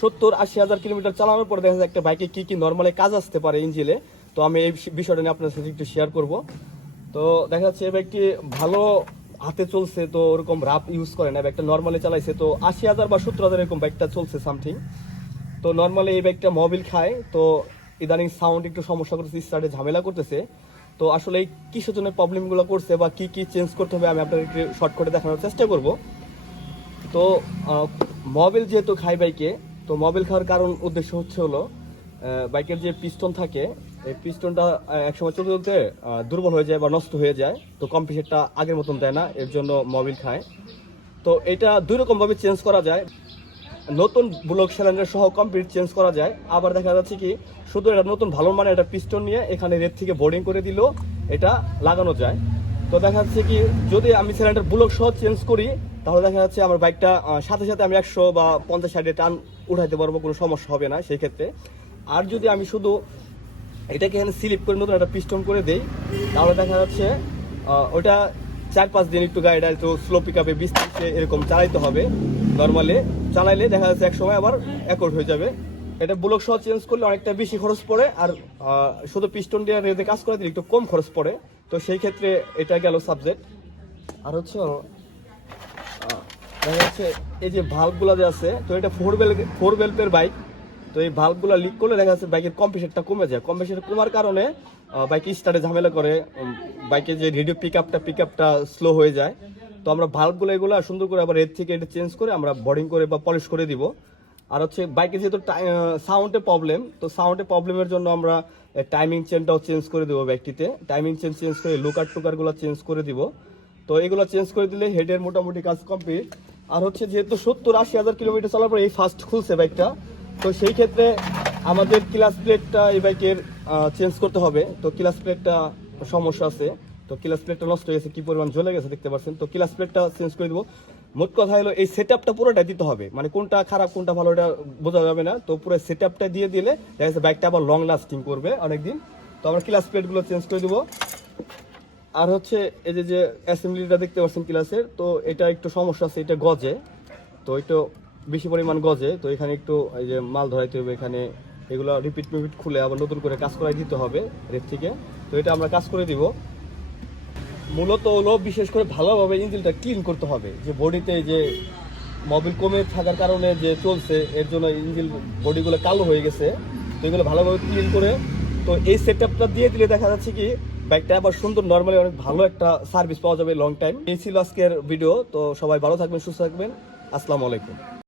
সত্তর আশি হাজার কিলোমিটার চালানোর পরে দেখা যায় একটা বাইকে কি কি নর্মালি কাজ আসতে পারে ইঞ্জিলে। তো আমি এই বিষয়টা নিয়ে আপনার সাথে একটু শেয়ার করব। তো দেখা যাচ্ছে এই বাইকটি ভালো হাতে চলছে, তো ওরকম রাফ ইউজ করে না। বাইকটা নর্মালি চালাইছে, তো আশি হাজার বা সত্তর হাজার এরকম বাইকটা চলছে সামথিং তো নর্মালি এই বাইকটা মোবিল খায়, তো ইদানিং সাউন্ড একটু সমস্যা করতেছে স্টার্টে ঝামেলা করতেছে। তো আসলে এই কিসের জন্য প্রবলেমগুলো করছে বা কি কি চেঞ্জ করতে হবে আমি একটু শর্ট করে দেখানোর চেষ্টা করব। তো মোবিল যেহেতু খাই বাইকে, তো মোবিল খাওয়ার কারণ উদ্দেশ্য হচ্ছে হলো বাইকের যে পিস্টন থাকে, এই পিস্টনটা একসময় চলতে চলতে দুর্বল হয়ে যায় বা নষ্ট হয়ে যায়, তো কম্পিউটারটা আগের মতন দেয় না, এর জন্য মোবিল খায়। তো এটা দুই রকমভাবে চেঞ্জ করা যায়। নতুন ব্লক সিলিন্ডার সহ কমপ্লিট চেঞ্জ করা যায়। আবার দেখা যাচ্ছে কি, শুধু এটা নতুন ভালো মানে একটা পিস্টন নিয়ে এখানে রেড থেকে বোর্ডিং করে দিলেও এটা লাগানো যায়। তো দেখা যাচ্ছে কি, যদি আমি সিলিন্ডার ব্লক সহ চেঞ্জ করি, তাহলে দেখা যাচ্ছে আমার বাইকটা সাথে সাথে আমি একশো বা পঞ্চাশ ষাটে টান উঠাইতে পারব, কোনো সমস্যা হবে না সেই ক্ষেত্রে। আর যদি আমি শুধু এটাকে এখানে স্লিপ করে নতুন একটা পিস্টন করে দেই, তাহলে দেখা যাচ্ছে ওটা চার পাঁচ দিন একটু গাড়িটা একটু স্লো পিক আপে বিশ এরকম চালাইতে হবে। নর্মালি চালাইলে দেখা যাচ্ছে এক সময় আবার অ্যাকর্ড হয়ে যাবে। এটা ব্লক সহ চেঞ্জ করলে অনেকটা বেশি খরচ পড়ে, আর শুধু পিস্টন দিয়ে কাজ করে দিলে একটু কম খরচ পড়ে। তো সেই ক্ষেত্রে এটা গেল সাবজেক্ট আর হচ্ছে দেখা যাচ্ছে এই যে ভাল্বগুলো যে আছে, তো এটা ফোর বেল ফোর বেল্পের বাইক তো এই ভাল্বগুলো লিক করলে দেখা যাচ্ছে বাইকের কম্প্রেসারটা কমে যায়। কম্প্রেসার কমার কারণে বাইক স্টার্টে ঝামেলা করে বাইকের যে রেডিও পিক আপটা পিক আপটা স্লো হয়ে যায়। তো আমরা ভাল্বগুলো এগুলো সুন্দর করে আবার এর থেকে এটা চেঞ্জ করে আমরা বোর্ডিং করে বা পলিশ করে দিব। আর হচ্ছে বাইকে যেহেতু সাউন্ডে প্রবলেম তো সাউন্ডে প্রবলেমের জন্য আমরা টাইমিং চেনটাও চেঞ্জ করে দেবো বাইকটিতে টাইমিং চেন চেঞ্জ করে লুকার টুকারগুলো চেঞ্জ করে দিব। তো এগুলো চেঞ্জ করে দিলে হেডের মোটামুটি কাজ কমপ্লিট আর হচ্ছে যেহেতু সত্তর আশি হাজার কিলোমিটার চলার পরে এই ফার্স্ট খুলছে বাইকটা তো সেই ক্ষেত্রে আমাদের ক্লাস প্লেটটা এই বাইকের চেঞ্জ করতে হবে। তো ক্লাস প্লেটটা সমস্যা আছে। তো ক্লাস প্লেটটা নষ্ট হয়ে গেছে, কি পরিমাণ জ্বলে গেছে দেখতে পাচ্ছেন। তো ক্লাস প্লেটটা চেঞ্জ করে দিব। মোট কথা হলো এই সেট আপটা পুরোটা দিতে হবে। মানে কোনটা খারাপ, কোনটা ভালো, এটা বোঝা যাবে না। তো পুরো সেট আপটা দিয়ে দিলে দেখা যাচ্ছে বাইকটা আবার লং লাস্টিং করবে অনেকদিন। তো আমরা ক্লাস প্লেটগুলো চেঞ্জ করে দেবো। আর হচ্ছে এই যে যে অ্যাসেম্বলিটা দেখতে পাচ্ছেন ক্লাসের তো এটা একটু সমস্যা আছে, এটা গজে। তো একটু বেশি পরিমাণ গজে, তো এখানে একটু এই যে মাল ধরাইতে হবে এখানে। এগুলো রিপিট মিপিট খুলে আবার নতুন করে কাজ করাই দিতে হবে রেট থেকে। তো এটা আমরা কাজ করে দিব। মূলত হলো বিশেষ করে ভালোভাবে ইঞ্জিনটা ক্লিন করতে হবে। যে বডিতে যে মোবিল কমে থাকার কারণে যে চলছে, এর জন্য ইঞ্জিন বডিগুলো কালো হয়ে গেছে। তো এগুলো ভালোভাবে ক্লিন করে, তো এই সেট আপটা দিয়ে দিলে দেখা যাচ্ছে কি বাইকটা আবার সুন্দর নর্মালি অনেক ভালো একটা সার্ভিস পাওয়া যাবে লং টাইম এই ছিল আজকের ভিডিও তো সবাই ভালো থাকবেন, সুস্থ থাকবেন। আসসালামু আলাইকুম।